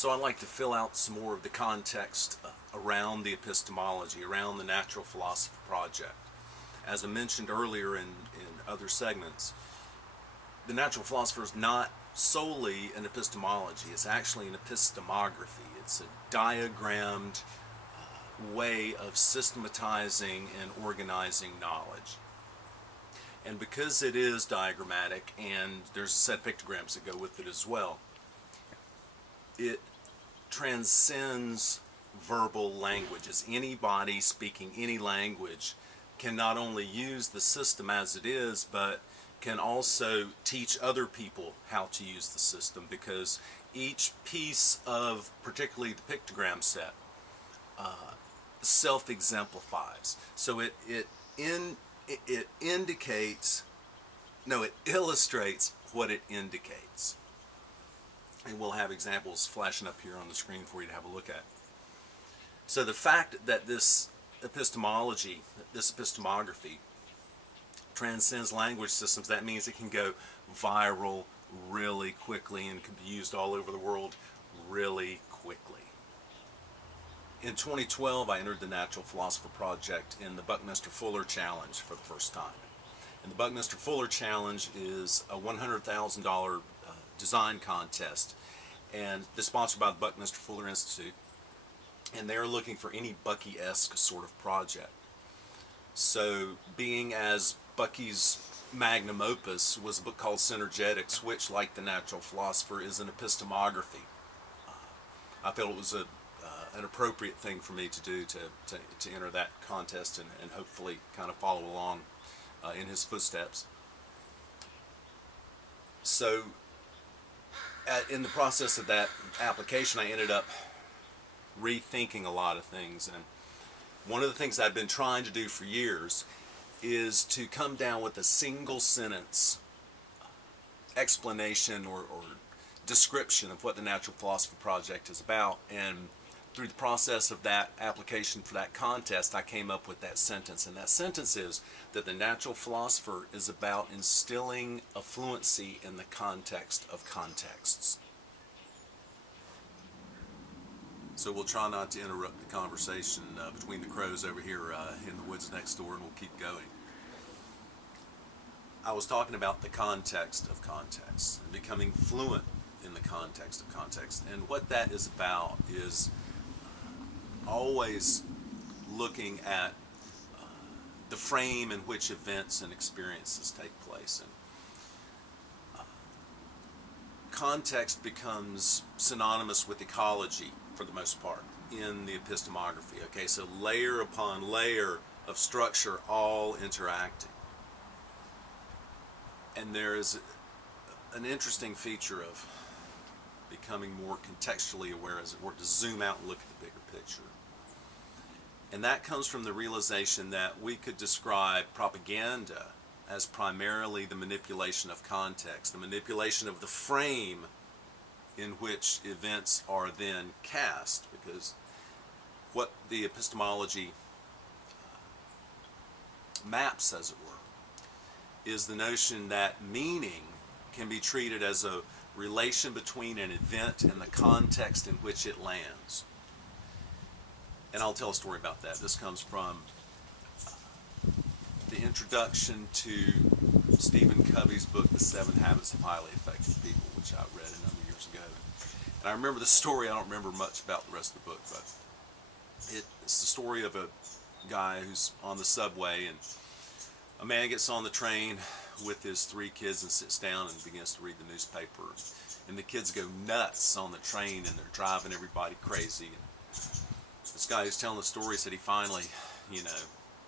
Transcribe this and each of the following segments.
So I'd like to fill out some more of the context around the epistemology, around the Natural Philosopher project. As I mentioned earlier in other segments, the Natural Philosopher is not solely an epistemology. It's actually an epistemography. It's a diagrammed way of systematizing and organizing knowledge. And because it is diagrammatic, and there's a set of pictograms that go with it as well, it transcends verbal languages. Anybody speaking any language can not only use the system as it is, but can also teach other people how to use the system, because each piece of, particularly the pictogram set, self-exemplifies. So it illustrates what it indicates. And we'll have examples flashing up here on the screen for you to have a look at. So the fact that this epistemology, this epistemography, transcends language systems, that means it can go viral really quickly and can be used all over the world really quickly. In 2012, I entered the Natural Philosopher project in the Buckminster Fuller Challenge for the first time. And the Buckminster Fuller Challenge is a $100,000 design contest, and it's sponsored by the Buckminster Fuller Institute, and they're looking for any Bucky-esque sort of project. So, being as Bucky's magnum opus was a book called Synergetics, which, like the Natural Philosopher, is an epistemography, I felt it was an appropriate thing for me to do to enter that contest and hopefully kind of follow along in his footsteps. So, in the process of that application, I ended up rethinking a lot of things. And one of the things I've been trying to do for years is to come down with a single sentence explanation or description of what the Natural Philosopher project is about. And through the process of that application for that contest, I came up with that sentence. And that sentence is that the Natural Philosopher is about instilling a fluency in the context of contexts. So we'll try not to interrupt the conversation between the crows over here in the woods next door, and we'll keep going. I was talking about the context of context, and becoming fluent in the context of context. And what that is about is always looking at the frame in which events and experiences take place. And context becomes synonymous with ecology for the most part in the epistemography. Okay, so layer upon layer of structure all interacting. And there is an interesting feature of becoming more contextually aware, as it were, to zoom out and look at the bigger picture. And that comes from the realization that we could describe propaganda as primarily the manipulation of context, the manipulation of the frame in which events are then cast, because what the epistemology maps, as it were, is the notion that meaning can be treated as a relation between an event and the context in which it lands. And I'll tell a story about that. This comes from the introduction to Stephen Covey's book, The 7 Habits of Highly Effective People, which I read a number of years ago. And I remember the story. I don't remember much about the rest of the book, but it's the story of a guy who's on the subway, and a man gets on the train with his 3 kids and sits down and begins to read the newspaper. And the kids go nuts on the train, and they're driving everybody crazy. And this guy who's telling the story said he finally,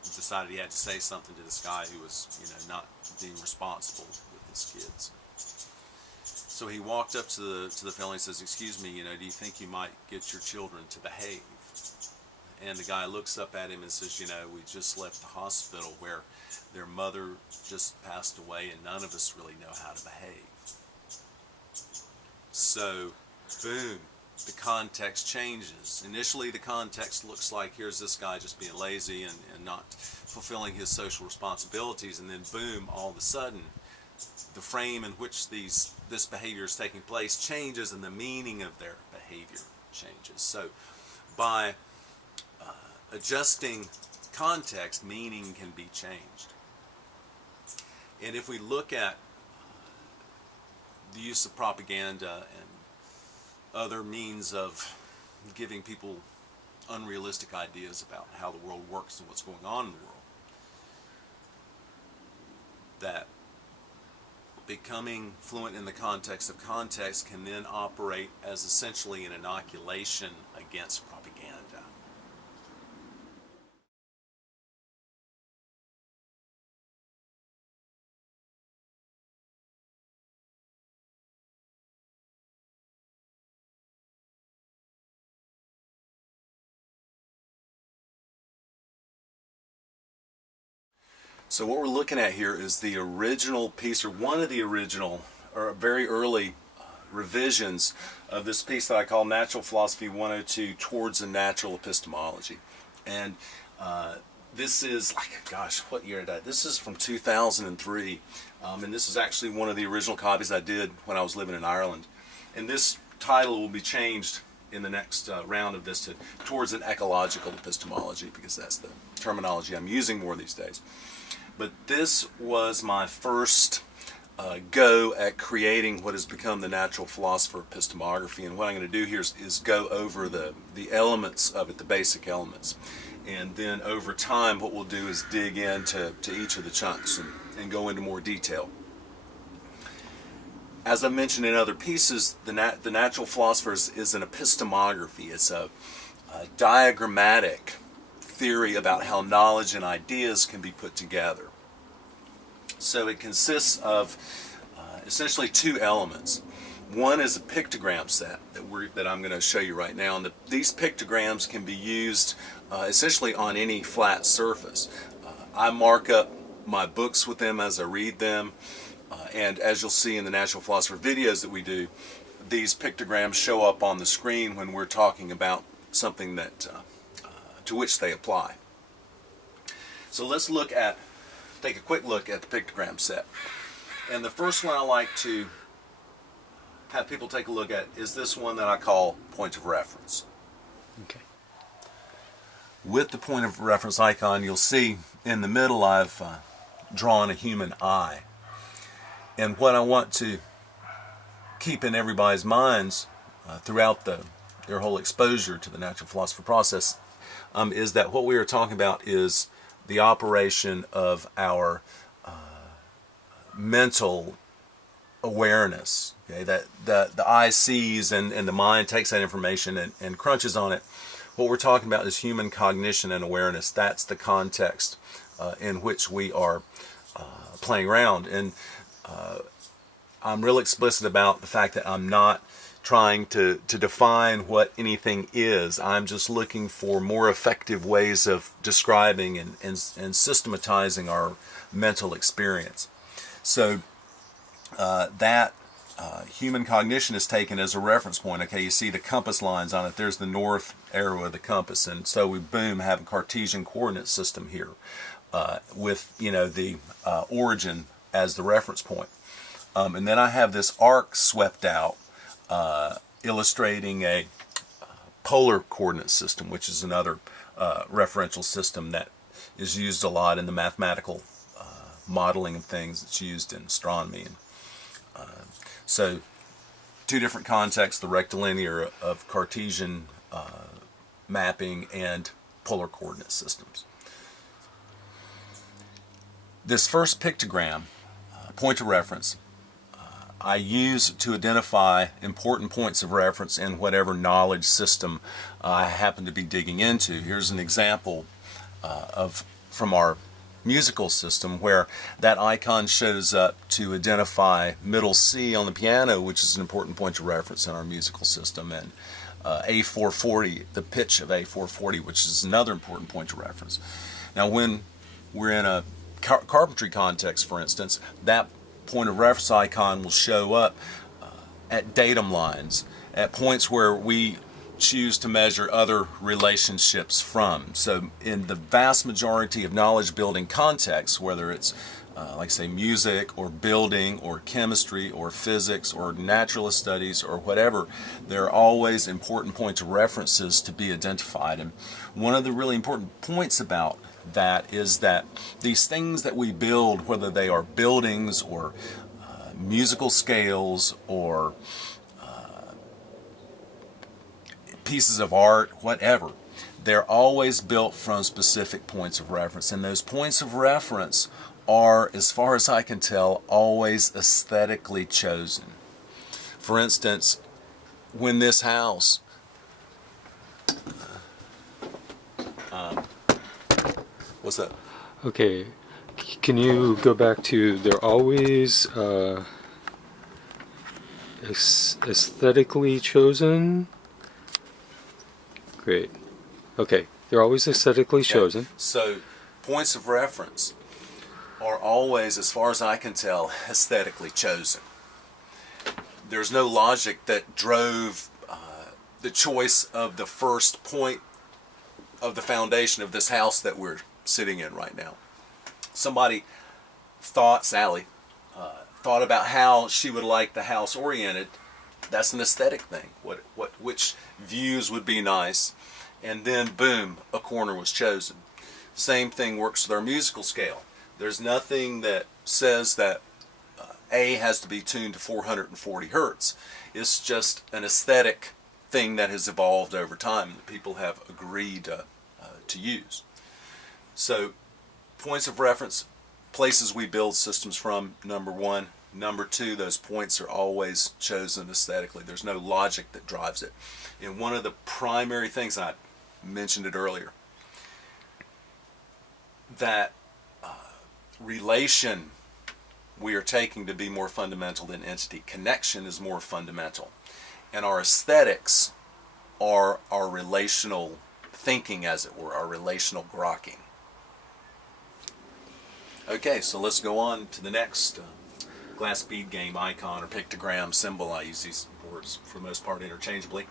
decided he had to say something to this guy who was, not being responsible with his kids. So he walked up to the fellow and says, "Excuse me, do you think you might get your children to behave?" And the guy looks up at him and says, "We just left the hospital where their mother just passed away, and none of us really know how to behave." So, boom, the context changes. Initially, the context looks like here's this guy just being lazy and not fulfilling his social responsibilities, and then boom, all of a sudden, the frame in which this behavior is taking place changes, and the meaning of their behavior behavior changes. So by adjusting context, meaning can be changed. And if we look at the use of propaganda and other means of giving people unrealistic ideas about how the world works and what's going on in the world, that becoming fluent in the context of context can then operate as essentially an inoculation against propaganda. So what we're looking at here is the original piece, or one of the original, or very early revisions of this piece that I call Natural Philosophy 102 Towards a Natural Epistemology. And this is, gosh, what year did I? This is from 2003. And this is actually one of the original copies I did when I was living in Ireland. And this title will be changed in the next round of this to Towards an Ecological Epistemology, because that's the terminology I'm using more these days. But this was my first go at creating what has become the Natural Philosopher Epistemography. And what I'm going to do here is go over the elements of it, the basic elements. And then over time, what we'll do is dig into each of the chunks and go into more detail. As I mentioned in other pieces, the Natural Philosopher is an epistemography. It's a diagrammatic theory about how knowledge and ideas can be put together. So it consists of essentially two elements. One is a pictogram set that I'm going to show you right now, and these pictograms can be used essentially on any flat surface. I mark up my books with them as I read them, and as you'll see in the Natural Philosopher videos that we do, these pictograms show up on the screen when we're talking about something that to which they apply. So let's take a quick look at the pictogram set. And the first one I like to have people take a look at is this one that I call point of reference. Okay. With the point of reference icon, you'll see in the middle I've drawn a human eye. And what I want to keep in everybody's minds throughout their whole exposure to the natural philosopher process is that what we are talking about is the operation of our mental awareness. Okay, that the eye sees and the mind takes that information and crunches on it. What we're talking about is human cognition and awareness. That's the context in which we are playing around. And I'm real explicit about the fact that I'm not trying to define what anything is. I'm just looking for more effective ways of describing and systematizing our mental experience. So that human cognition is taken as a reference point. Okay, you see the compass lines on it. There's the north arrow of the compass, and so we have a Cartesian coordinate system here with the origin as the reference point. And then I have this arc swept out illustrating a polar coordinate system, which is another referential system that is used a lot in the mathematical modeling of things. It's used in astronomy. And, so two different contexts, the rectilinear of Cartesian mapping and polar coordinate systems. This first pictogram, point of reference, I use to identify important points of reference in whatever knowledge system I happen to be digging into. Here's an example from our musical system where that icon shows up to identify middle C on the piano, which is an important point of reference in our musical system, and A440, the pitch of A440, which is another important point of reference. Now when we're in a carpentry context, for instance, that point of reference icon will show up at datum lines, at points where we choose to measure other relationships from. So in the vast majority of knowledge building contexts, whether it's like say music or building or chemistry or physics or naturalist studies or whatever, there are always important points of references to be identified. And one of the really important points about that is that these things that we build, whether they are buildings or musical scales or pieces of art, whatever, they're always built from specific points of reference. And those points of reference are, as far as I can tell, always aesthetically chosen. For instance, when this house what's that? Okay, can you go back to they're always aesthetically chosen? Great. Okay, they're always aesthetically chosen. So points of reference are always, as far as I can tell, aesthetically chosen. There's no logic that drove the choice of the first point of the foundation of this house that we're sitting in right now. Somebody thought, Sally, thought about how she would like the house oriented. That's an aesthetic thing. Which views would be nice, and then boom, a corner was chosen. Same thing works with our musical scale. There's nothing that says that A has to be tuned to 440 hertz. It's just an aesthetic thing that has evolved over time that people have agreed to use. So points of reference, places we build systems from, number one. Number two, those points are always chosen aesthetically. There's no logic that drives it. And one of the primary things, I mentioned it earlier, that relation we are taking to be more fundamental than entity. Connection is more fundamental. And our aesthetics are our relational thinking, as it were, our relational grokking. Okay, so let's go on to the next glass bead game icon or pictogram symbol. I use these words for the most part interchangeably.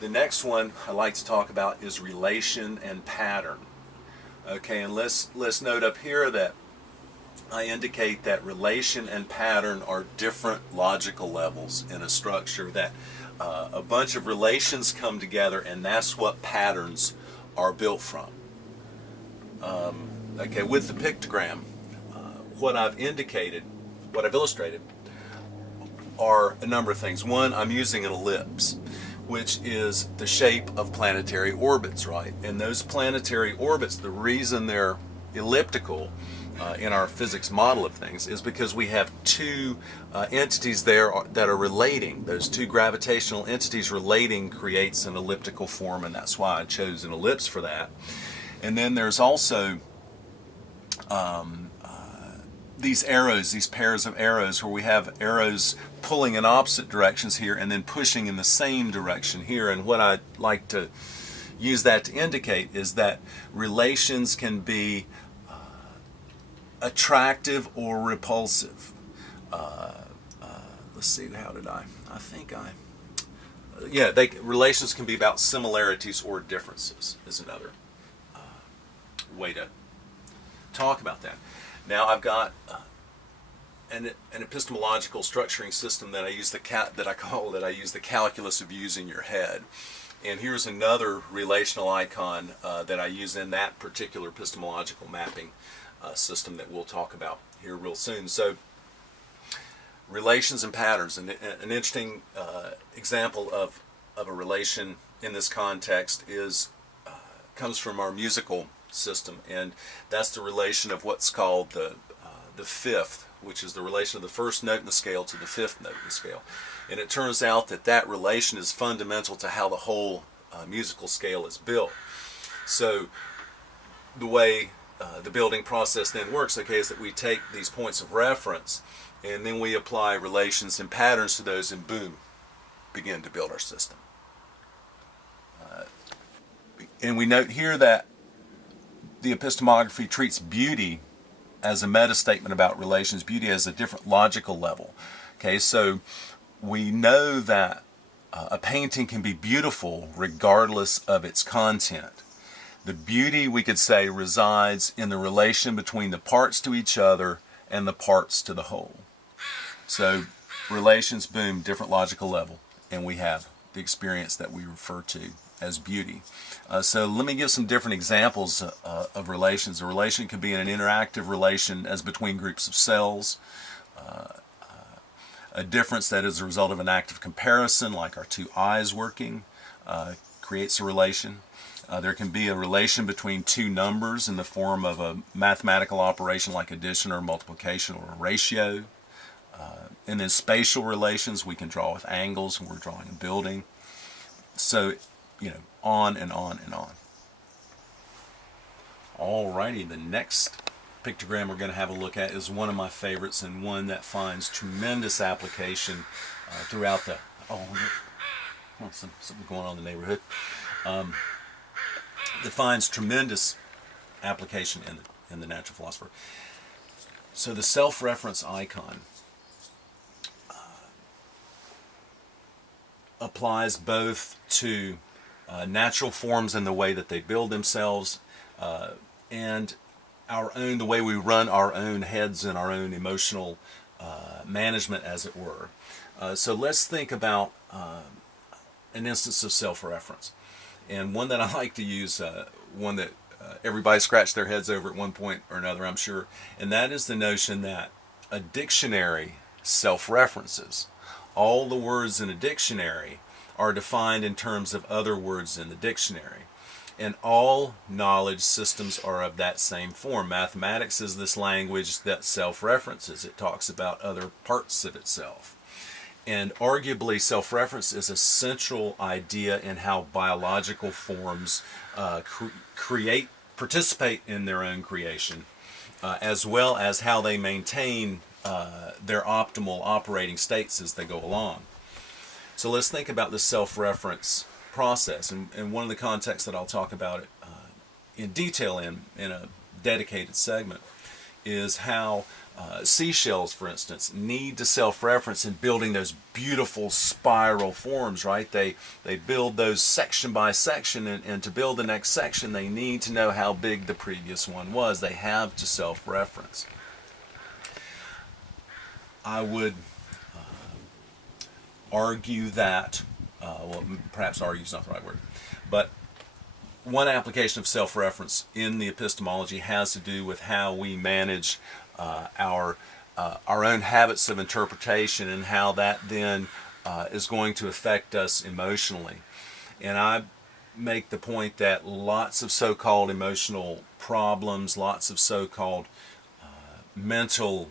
The next one I like to talk about is relation and pattern. Okay, and let's note up here that I indicate that relation and pattern are different logical levels in a structure, that a bunch of relations come together, and that's what patterns are built from. Okay, with the pictogram, what I've illustrated are a number of things. One, I'm using an ellipse, which is the shape of planetary orbits, right? And those planetary orbits, the reason they're elliptical in our physics model of things is because we have two entities there that are relating. Those two gravitational entities relating creates an elliptical form, and that's why I chose an ellipse for that. And then there's also these arrows, these pairs of arrows, where we have arrows pulling in opposite directions here and then pushing in the same direction here. And what I like to use that to indicate is that relations can be attractive or repulsive. Let's see, how did I think relations can be about similarities or differences is another way to talk about that. Now I've got an epistemological structuring system that I use I use the calculus of views in your head. And here's another relational icon that I use in that particular epistemological mapping system that we'll talk about here real soon. So relations and patterns, and an interesting example of a relation in this context comes from our musical system, and that's the relation of what's called the fifth, which is the relation of the first note in the scale to the fifth note in the scale. And it turns out that relation is fundamental to how the whole musical scale is built. So the way the building process then works, okay, is that we take these points of reference and then we apply relations and patterns to those, and boom, begin to build our system. And we note here that the epistemography treats beauty as a meta-statement about relations, beauty as a different logical level. Okay, so we know that a painting can be beautiful regardless of its content. The beauty, we could say, resides in the relation between the parts to each other and the parts to the whole. So relations, boom, different logical level, and we have the experience that we refer to as beauty. So let me give some different examples of relations. A relation could be an interactive relation as between groups of cells. A difference that is a result of an active comparison, like our two eyes working, creates a relation. There can be a relation between two numbers in the form of a mathematical operation like addition or multiplication or a ratio. And then spatial relations we can draw with angles when we're drawing a building. So, on and on and on. Alrighty, the next pictogram we're going to have a look at is one of my favorites and one that finds tremendous application throughout the... something going on in the neighborhood. That finds tremendous application in the Natural Philosopher. So the self-reference icon applies both to natural forms and the way that they build themselves, and the way we run our own heads and our own emotional management, as it were. So let's think about an instance of self-reference. And one that I like to use, one that everybody scratched their heads over at one point or another, I'm sure, and that is the notion that a dictionary self-references. All the words in a dictionary are defined in terms of other words in the dictionary. And all knowledge systems are of that same form. Mathematics is this language that self-references. It talks about other parts of itself. And arguably, self-reference is a central idea in how biological forms participate in their own creation, as well as how they maintain their optimal operating states as they go along. So let's think about the self-reference process, and one of the contexts that I'll talk about it in detail in a dedicated segment is how seashells, for instance, need to self-reference in building those beautiful spiral forms, right? They build those section by section, and to build the next section, they need to know how big the previous one was. They have to self-reference. I would argue that, perhaps argue is not the right word, but one application of self-reference in the epistemology has to do with how we manage our own habits of interpretation and how that then is going to affect us emotionally. And I make the point that lots of so-called emotional problems, lots of so-called mental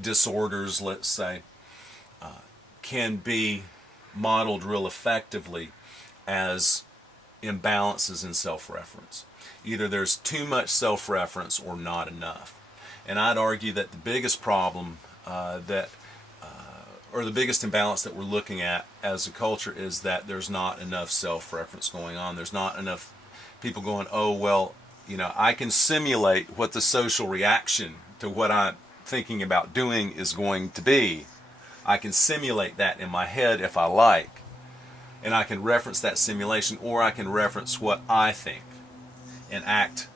disorders, let's say, can be modeled real effectively as imbalances in self-reference. Either there's too much self-reference or not enough. And I'd argue that the biggest problem or the biggest imbalance that we're looking at as a culture is that there's not enough self-reference going on. There's not enough people going, oh, well, I can simulate what the social reaction to what I'm thinking about doing is going to be. I can simulate that in my head if I like, and I can reference that simulation, or I can reference what I think and act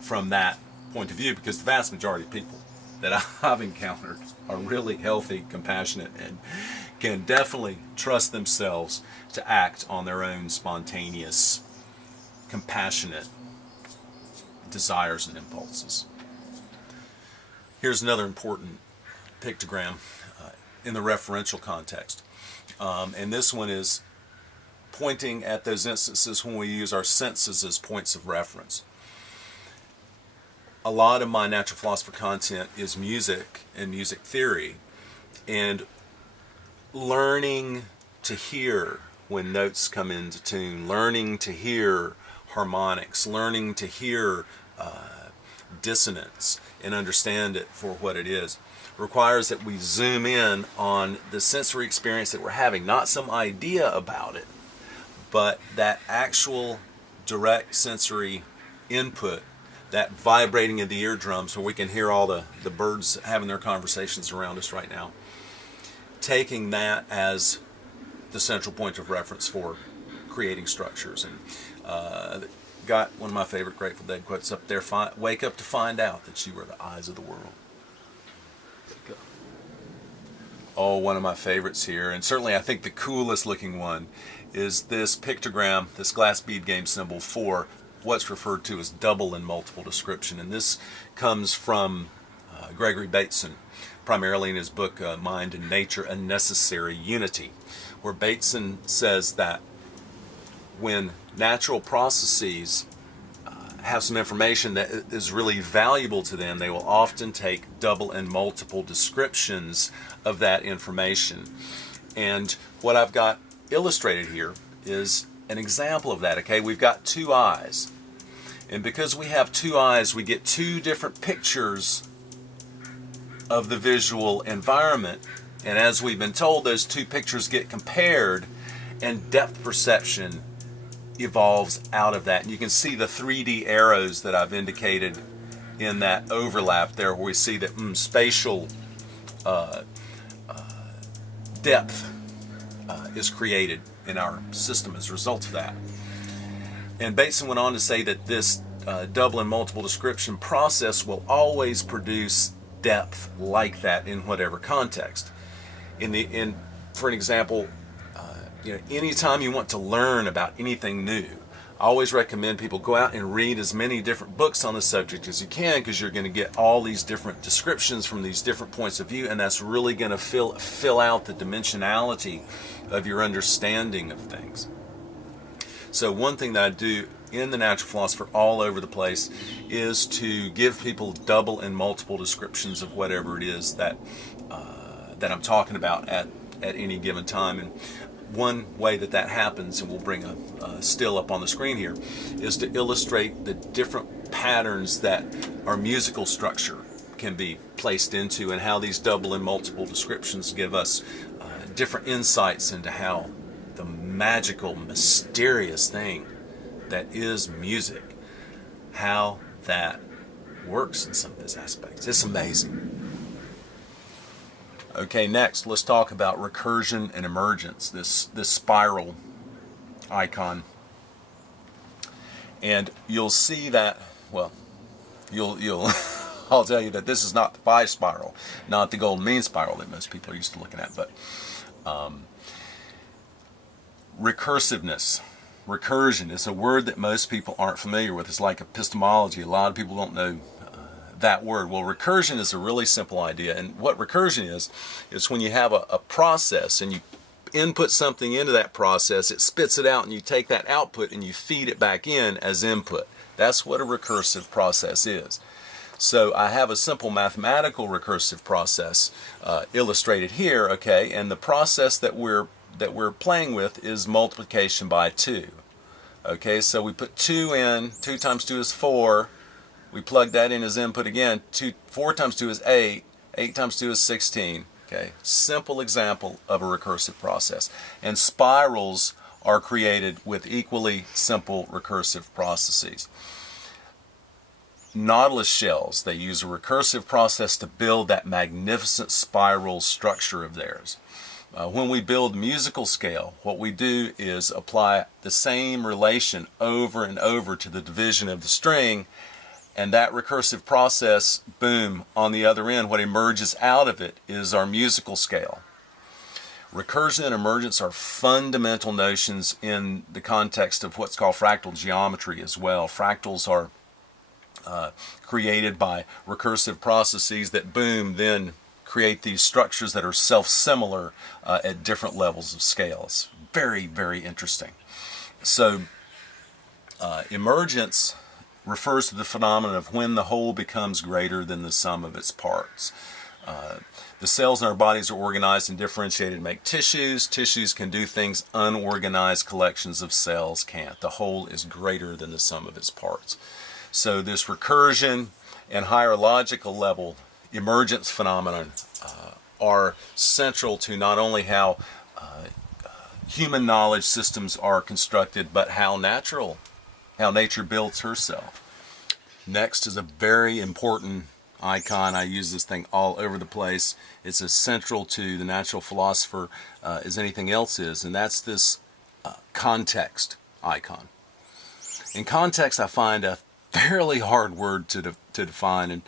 from that point of view, because the vast majority of people that I've encountered are really healthy, compassionate, and can definitely trust themselves to act on their own spontaneous, compassionate desires and impulses. Here's another important pictogram in the referential context. And this one is pointing at those instances when we use our senses as points of reference. A lot of my natural philosopher content is music and music theory, and learning to hear when notes come into tune, learning to hear harmonics, learning to hear dissonance and understand it for what it is, requires that we zoom in on the sensory experience that we're having, not some idea about it, but that actual direct sensory input, that vibrating of the eardrums where we can hear all the birds having their conversations around us right now. Taking that as the central point of reference for creating structures. And got one of my favorite Grateful Dead quotes up there, wake up to find out that you are the eyes of the world. Oh, one of my favorites here, and certainly I think the coolest looking one, is this pictogram, this glass bead game symbol for what's referred to as double and multiple description. And this comes from Gregory Bateson, primarily in his book Mind and Nature, A Necessary Unity, where Bateson says that when natural processes have some information that is really valuable to them, they will often take double and multiple descriptions of that information. And what I've got illustrated here is an example of that. Okay, we've got two eyes, and because we have two eyes, we get two different pictures of the visual environment. And as we've been told, those two pictures get compared, and depth perception evolves out of that. And you can see the 3D arrows that I've indicated in that overlap there, where we see that spatial depth is created in our system as a result of that. And Bateson went on to say that this double and multiple description process will always produce depth like that in whatever context. For an example, anytime you want to learn about anything new, I always recommend people go out and read as many different books on the subject as you can, because you're going to get all these different descriptions from these different points of view, and that's really going to fill out the dimensionality of your understanding of things. So one thing that I do in the Natural Philosopher all over the place is to give people double and multiple descriptions of whatever it is that I'm talking about at any given time. And one way that happens, and we'll bring a still up on the screen here, is to illustrate the different patterns that our musical structure can be placed into, and how these double and multiple descriptions give us different insights into how the magical, mysterious thing that is music, how that works in some of those aspects. It's amazing. Okay, next let's talk about recursion and emergence, this spiral icon. And you'll see that, well, you'll I'll tell you that this is not the phi spiral, not the golden mean spiral that most people are used to looking at, but recursiveness. Recursion is a word that most people aren't familiar with. It's like epistemology. A lot of people don't know that word. Well, recursion is a really simple idea, and what recursion is when you have a process and you input something into that process, it spits it out, and you take that output and you feed it back in as input. That's what a recursive process is. So I have a simple mathematical recursive process illustrated here, okay, and the process that we're playing with is multiplication by 2. Okay, so we put 2 in, 2 times 2 is 4, we plug that in as input again, 4 times 2 is 8, 8 times 2 is 16. Okay, simple example of a recursive process. And spirals are created with equally simple recursive processes. Nautilus shells, they use a recursive process to build that magnificent spiral structure of theirs. When we build musical scale, what we do is apply the same relation over and over to the division of the string, and that recursive process, boom, on the other end, what emerges out of it is our musical scale. Recursion and emergence are fundamental notions in the context of what's called fractal geometry as well. Fractals are created by recursive processes that, boom, then create these structures that are self-similar at different levels of scale. It's very, very interesting. So emergence refers to the phenomenon of when the whole becomes greater than the sum of its parts. The cells in our bodies are organized and differentiated to make tissues. Tissues can do things unorganized collections of cells can't. The whole is greater than the sum of its parts. So this recursion and higher logical level emergence phenomenon are central to not only how human knowledge systems are constructed, but how nature builds herself. Next is a very important icon. I use this thing all over the place. It's as central to the natural philosopher as anything else is, and that's this context icon. In context, I find a fairly hard word to define, and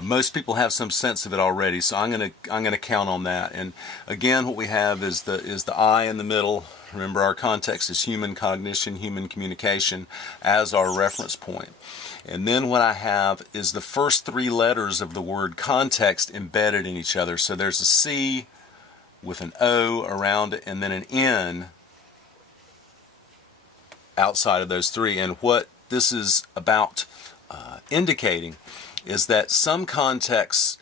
most people have some sense of it already. So I'm gonna count on that. And again, what we have is the I in the middle. Remember, our context is human cognition, human communication as our reference point. And then what I have is the first three letters of the word context embedded in each other. So there's a C with an O around it, and then an N outside of those three. And what this is about indicating is that some contexts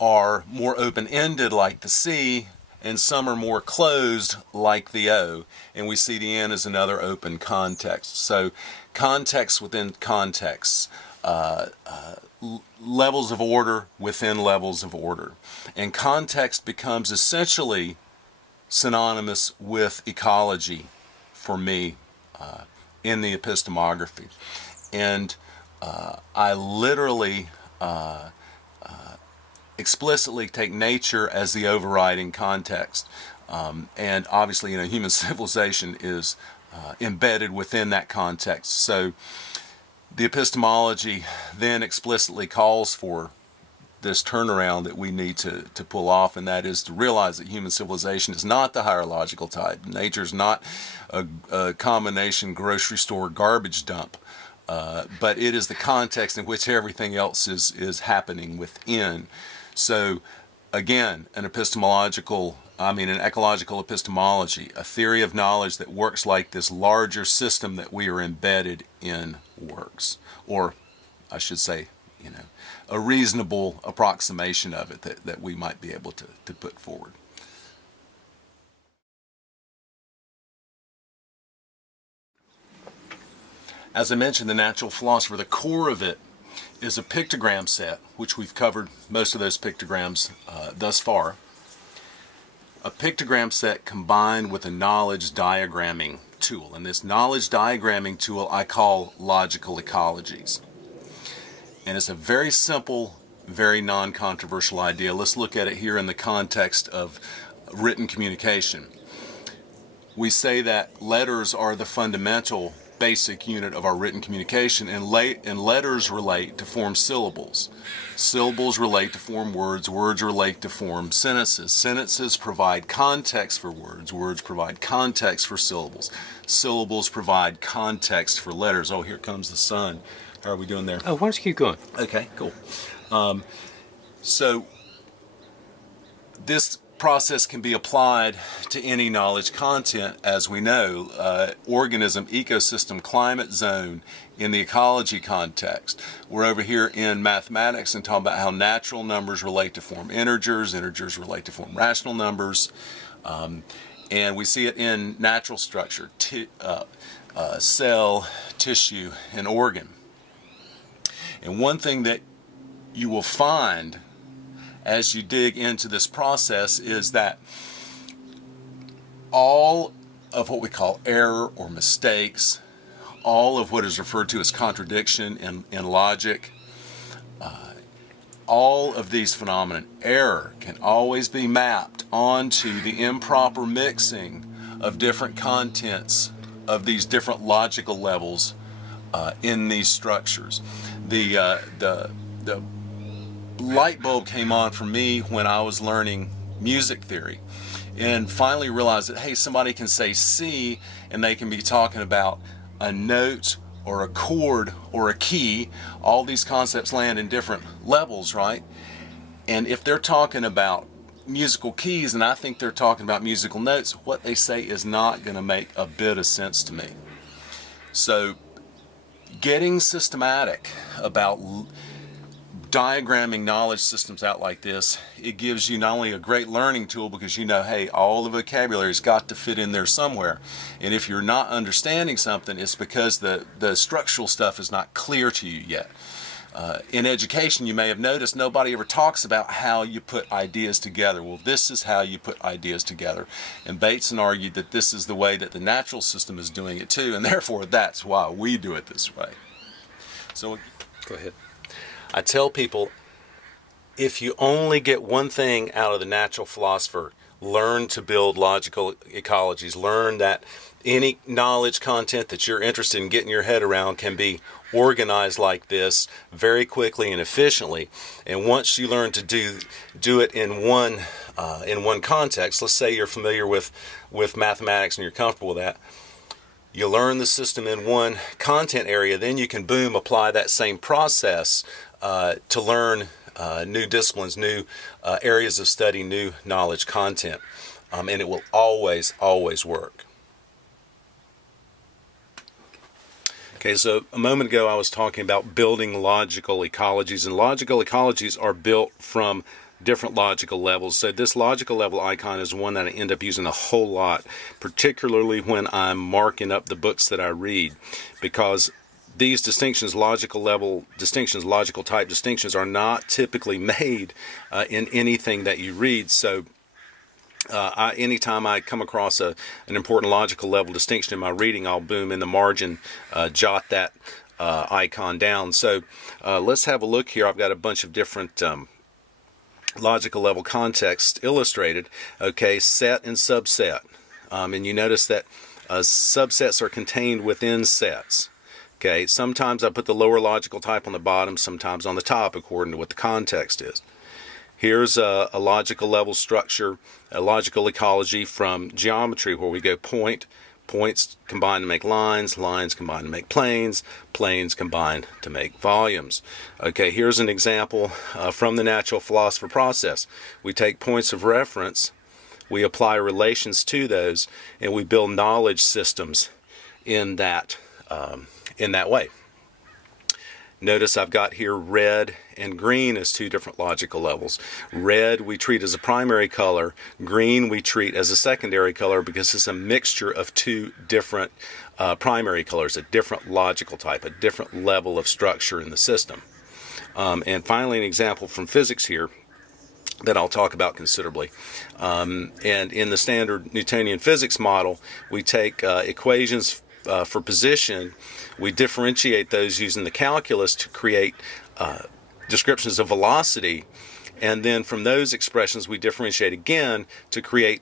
are more open-ended like the C, and some are more closed like the O. And we see the N as another open context. So context within contexts, levels of order within levels of order. And context becomes essentially synonymous with ecology for me in the epistemography. And I literally explicitly take nature as the overriding context. And obviously, human civilization is embedded within that context. So the epistemology then explicitly calls for this turnaround that we need to pull off, and that is to realize that human civilization is not the hierological type. Nature is not a combination grocery store garbage dump, but it is the context in which everything else is happening within. So again, an ecological epistemology, a theory of knowledge that works like this larger system that we are embedded in works. Or I should say, a reasonable approximation of it that we might be able to put forward. As I mentioned, the natural philosopher, the core of it is a pictogram set, which we've covered most of those pictograms thus far. A pictogram set combined with a knowledge diagramming tool. And this knowledge diagramming tool I call logical ecologies. And it's a very simple, very non-controversial idea. Let's look at it here in the context of written communication. We say that letters are the fundamental basic unit of our written communication, and letters relate to form syllables. Syllables relate to form words. Words relate to form sentences. Sentences provide context for words. Words provide context for syllables. Syllables provide context for letters. Oh, here comes the sun. How are we doing there? Oh, why don't you keep going? Okay, cool. So this process can be applied to any knowledge content, as we know. Organism, ecosystem, climate zone in the ecology context. We're over here in mathematics and talking about how natural numbers relate to form integers, integers relate to form rational numbers, and we see it in natural structure, cell, tissue, and organ. And one thing that you will find as you dig into this process is that all of what we call error or mistakes, all of what is referred to as contradiction in logic, all of these phenomena, error can always be mapped onto the improper mixing of different contents of these different logical levels in these structures. The light bulb came on for me when I was learning music theory, and finally realized that, hey, somebody can say C and they can be talking about a note or a chord or a key. All these concepts land in different levels, right? And if they're talking about musical keys and I think they're talking about musical notes, what they say is not going to make a bit of sense to me. So getting systematic about diagramming knowledge systems out like this, it gives you not only a great learning tool because hey, all the vocabulary's got to fit in there somewhere. And if you're not understanding something, it's because the structural stuff is not clear to you yet. In education, you may have noticed nobody ever talks about how you put ideas together. Well, this is how you put ideas together. And Bateson argued that this is the way that the natural system is doing it too, and therefore that's why we do it this way. So Go ahead. I tell people if you only get one thing out of the natural philosopher, learn to build logical ecologies. Learn that any knowledge content that you're interested in getting your head around can be organized like this very quickly and efficiently. And once you learn to do it in one context, let's say you're familiar with mathematics and you're comfortable with that, you learn the system in one content area, then you can, boom, apply that same process to learn new disciplines, new areas of study, new knowledge content. And it will always, always work. Okay, so a moment ago I was talking about building logical ecologies, and logical ecologies are built from different logical levels. So this logical level icon is one that I end up using a whole lot, particularly when I'm marking up the books that I read, because these distinctions, logical level distinctions, logical type distinctions, are not typically made in anything that you read. So anytime I come across an important logical level distinction in my reading, I'll, boom, in the margin, jot that icon down. So let's have a look here. I've got a bunch of different logical level contexts illustrated. Okay, set and subset. And you notice that subsets are contained within sets. Okay, sometimes I put the lower logical type on the bottom, sometimes on the top, according to what the context is. Here's a logical level structure, a logical ecology from geometry, where we go points combine to make lines, lines combine to make planes, planes combine to make volumes. Okay, here's an example from the natural philosopher process. We take points of reference, we apply relations to those, and we build knowledge systems in that way. Notice I've got here red and green as two different logical levels. Red we treat as a primary color. Green we treat as a secondary color, because it's a mixture of two different primary colors, a different logical type, a different level of structure in the system. And finally, an example from physics here that I'll talk about considerably. And in the standard Newtonian physics model, we take equations for position, we differentiate those using the calculus to create descriptions of velocity, and then from those expressions we differentiate again to create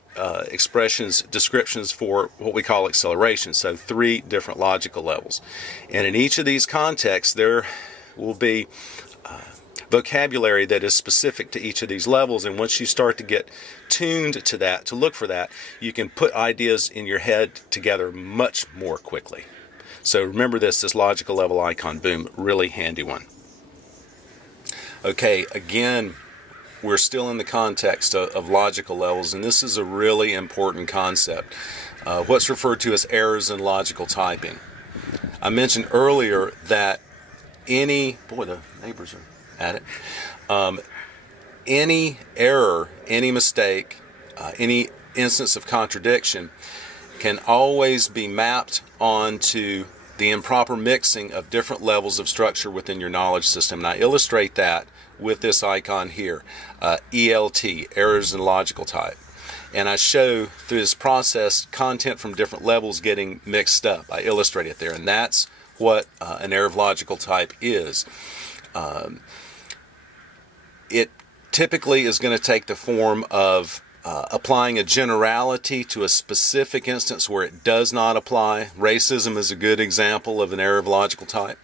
descriptions for what we call acceleration. So 3 different logical levels. And in each of these contexts there will be vocabulary that is specific to each of these levels, and once you start to get tuned to that, to look for that, you can put ideas in your head together much more quickly. So remember this logical level icon, boom, really handy one. Okay, again, we're still in the context of logical levels, and this is a really important concept. What's referred to as errors in logical typing. I mentioned earlier that the neighbors are at it. Any error, any mistake, any instance of contradiction can always be mapped onto the improper mixing of different levels of structure within your knowledge system. And I illustrate that with this icon here, ELT, errors in logical type. And I show through this process content from different levels getting mixed up. I illustrate it there, and that's what an error of logical type is. It typically is going to take the form of applying a generality to a specific instance where it does not apply. Racism is a good example of an error of logical type.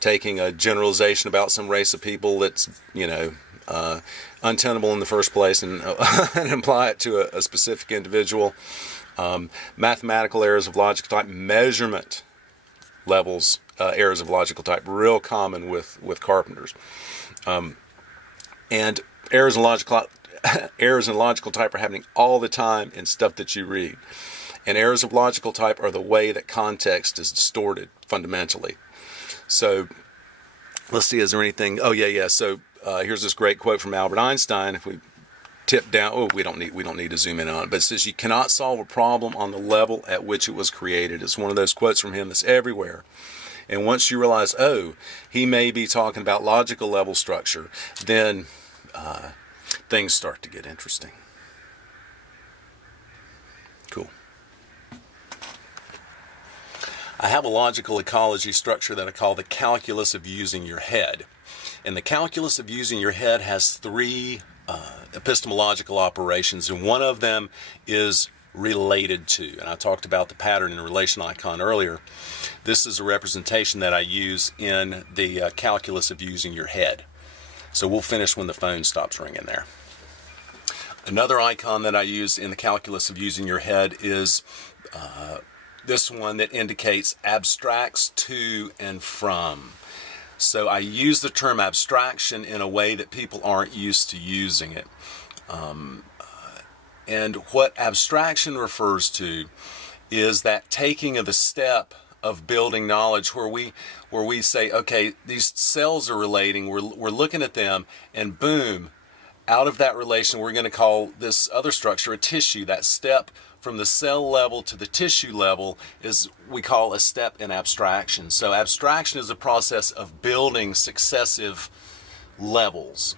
Taking a generalization about some race of people that's, untenable in the first place and apply it to a specific individual. Mathematical errors of logical type, measurement levels, errors of logical type, real common with carpenters. And errors in logical type are happening all the time in stuff that you read. And errors of logical type are the way that context is distorted fundamentally. So let's see, is there anything? Oh yeah. So here's this great quote from Albert Einstein. If we tip down, we don't need to zoom in on it, but it says, "You cannot solve a problem on the level at which it was created." It's one of those quotes from him that's everywhere. And once you realize, he may be talking about logical level structure, then things start to get interesting. Cool. I have a logical ecology structure that I call the calculus of using your head. And the calculus of using your head has three epistemological operations, and one of them is related to. And I talked about the pattern and relation icon earlier. This is a representation that I use in the calculus of using your head. So we'll finish when the phone stops ringing there. Another icon that I use in the calculus of using your head is this one that indicates abstracts to and from. So I use the term abstraction in a way that people aren't used to using it. And what abstraction refers to is that taking of the step of building knowledge where we say, okay, these cells are relating, we're looking at them, and boom, out of that relation, we're going to call this other structure a tissue. That step from the cell level to the tissue level is we call a step in abstraction. So abstraction is a process of building successive levels.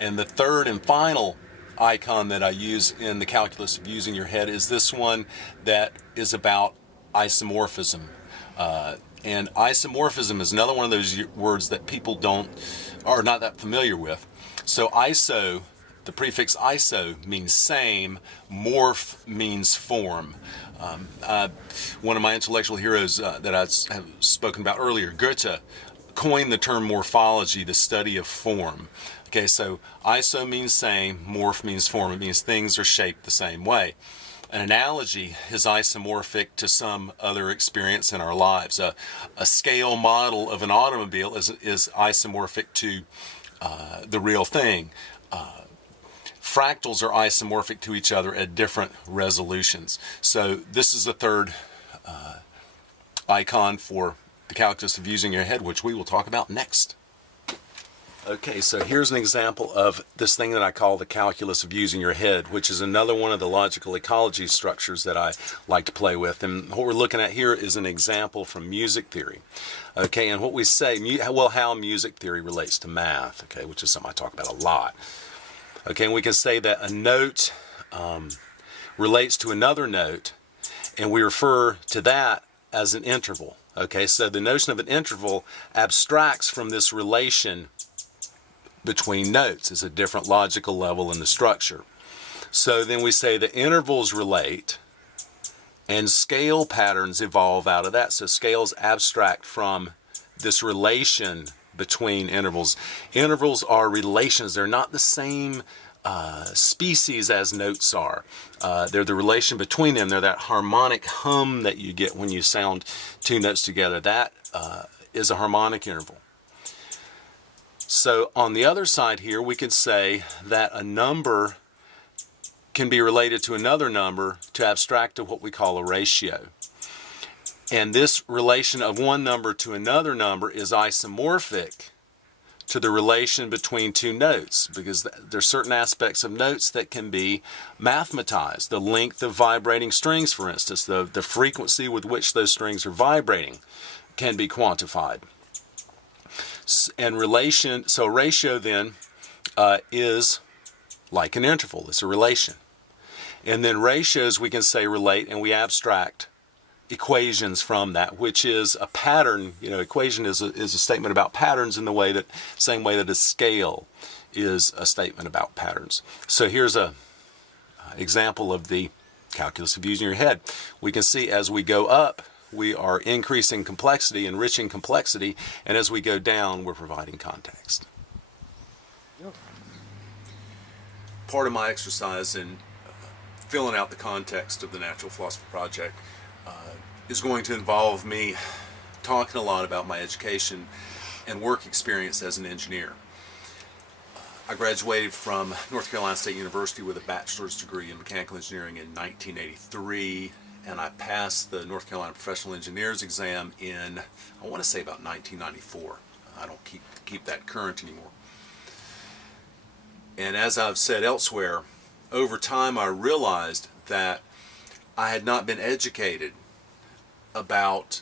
And the third and final icon that I use in the calculus of using your head is this one that is about isomorphism. And isomorphism is another one of those words that people are not that familiar with. So iso, the prefix iso means same, morph means form. One of my intellectual heroes that I have spoken about earlier, Goethe, coined the term morphology, the study of form. Okay, so iso means same, morph means form. It means things are shaped the same way. An analogy is isomorphic to some other experience in our lives. A scale model of an automobile is isomorphic to the real thing. Fractals are isomorphic to each other at different resolutions. So this is the third icon for the calculus of using your head, which we will talk about next. Okay, so here's an example of this thing that I call the calculus of using your head, which is another one of the logical ecology structures that I like to play with. And what we're looking at here is an example from music theory. Okay, and what we say, well, how music theory relates to math, okay, which is something I talk about a lot. Okay, and we can say that a note relates to another note, and we refer to that as an interval. Okay, so the notion of an interval abstracts from this relation between notes. It's a different logical level in the structure. So then we say the intervals relate and scale patterns evolve out of that. So scales abstract from this relation between intervals. Intervals are relations. They're not the same species as notes are. They're the relation between them. They're that harmonic hum that you get when you sound two notes together. That is a harmonic interval. So on the other side here, we could say that a number can be related to another number to abstract to what we call a ratio. And this relation of one number to another number is isomorphic to the relation between two notes, because there's certain aspects of notes that can be mathematized. The length of vibrating strings, for instance, the frequency with which those strings are vibrating can be quantified. And so ratio then is like an interval. It's a relation. And then ratios we can say relate, and we abstract equations from that, which is a pattern. You know, equation is a statement about patterns in the same way that a scale is a statement about patterns. So here's a example of the calculus of using your head. We can see as we go up, we are increasing complexity, enriching complexity, and as we go down, we're providing context. Part of my exercise in filling out the context of the Natural Philosopher Project is going to involve me talking a lot about my education and work experience as an engineer. I graduated from North Carolina State University with a bachelor's degree in mechanical engineering in 1983. And I passed the North Carolina Professional Engineers exam in, I want to say about 1994. I don't keep that current anymore. And as I've said elsewhere, over time I realized that I had not been educated about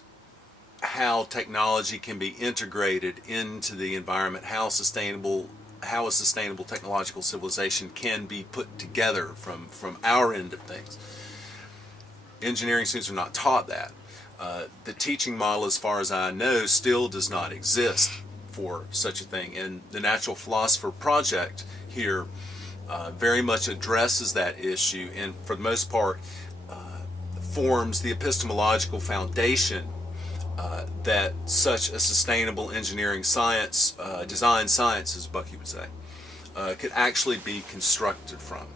how technology can be integrated into the environment, how a sustainable technological civilization can be put together from our end of things. Engineering students are not taught that. The teaching model, as far as I know, still does not exist for such a thing. And the Natural Philosopher project here very much addresses that issue, and for the most part forms the epistemological foundation that such a sustainable engineering science, design science, as Bucky would say, could actually be constructed from.